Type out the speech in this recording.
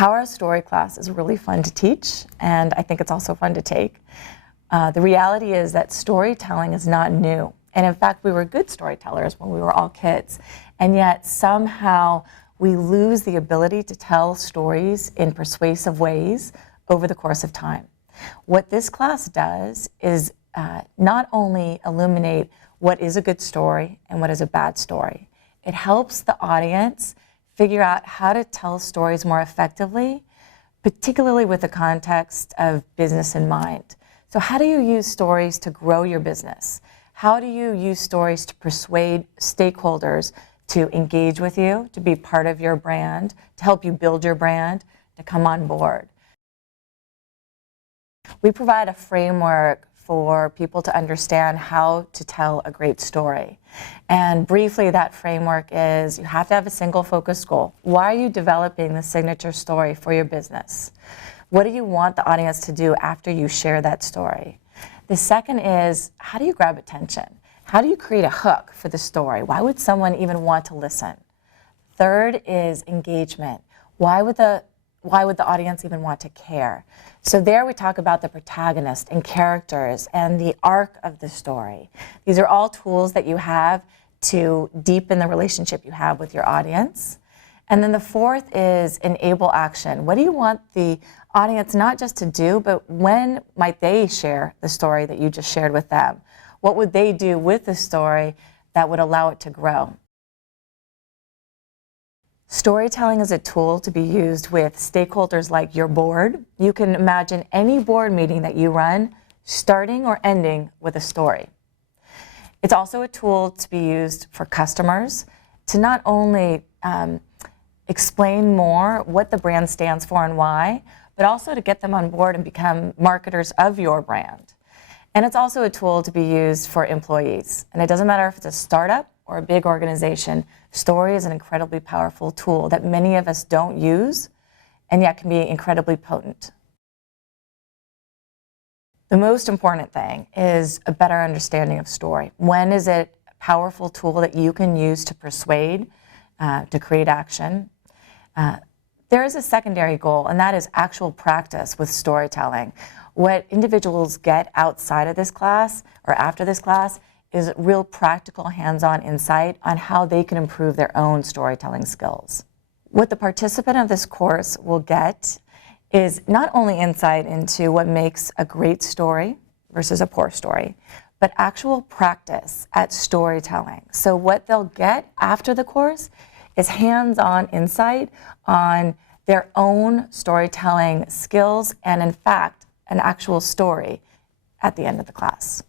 Power of Story class is really fun to teach, and I think it's also fun to take. The reality is that storytelling is not new. And in fact, we were good storytellers when we were all kids. And yet somehow we lose the ability to tell stories in persuasive ways over the course of time. What this class does is not only illuminate what is a good story and what is a bad story. It helps the audience figure out how to tell stories more effectively, particularly with the context of business in mind. So how do you use stories to grow your business? How do you use stories to persuade stakeholders to engage with you, to be part of your brand, to help you build your brand, to come on board? We provide a framework for people to understand how to tell a great story. And briefly, that framework is you have to have a single focused goal. Why are you developing the signature story for your business? What do you want the audience to do after you share that story? The second is, how do you grab attention? How do you create a hook for the story? Why would someone even want to listen? Third is engagement. Why would the audience even want to care? So there we talk about the protagonist and characters and the arc of the story. These are all tools that you have to deepen the relationship you have with your audience. And then the fourth is enable action. What do you want the audience not just to do, but when might they share the story that you just shared with them? What would they do with the story that would allow it to grow? Storytelling is a tool to be used with stakeholders like your board. You can imagine any board meeting that you run starting or ending with a story. It's also a tool to be used for customers to not only explain more what the brand stands for and why, but also to get them on board and become marketers of your brand. And it's also a tool to be used for employees. And it doesn't matter if it's a startup or a big organization, story is an incredibly powerful tool that many of us don't use and yet can be incredibly potent. The most important thing is a better understanding of story. When is it a powerful tool that you can use to persuade, to create action? There is a secondary goal, and that is actual practice with storytelling. What individuals get outside of this class or after this class is real practical hands-on insight on how they can improve their own storytelling skills. What the participant of this course will get is not only insight into what makes a great story versus a poor story, but actual practice at storytelling. So what they'll get after the course is hands-on insight on their own storytelling skills and, in fact, an actual story at the end of the class.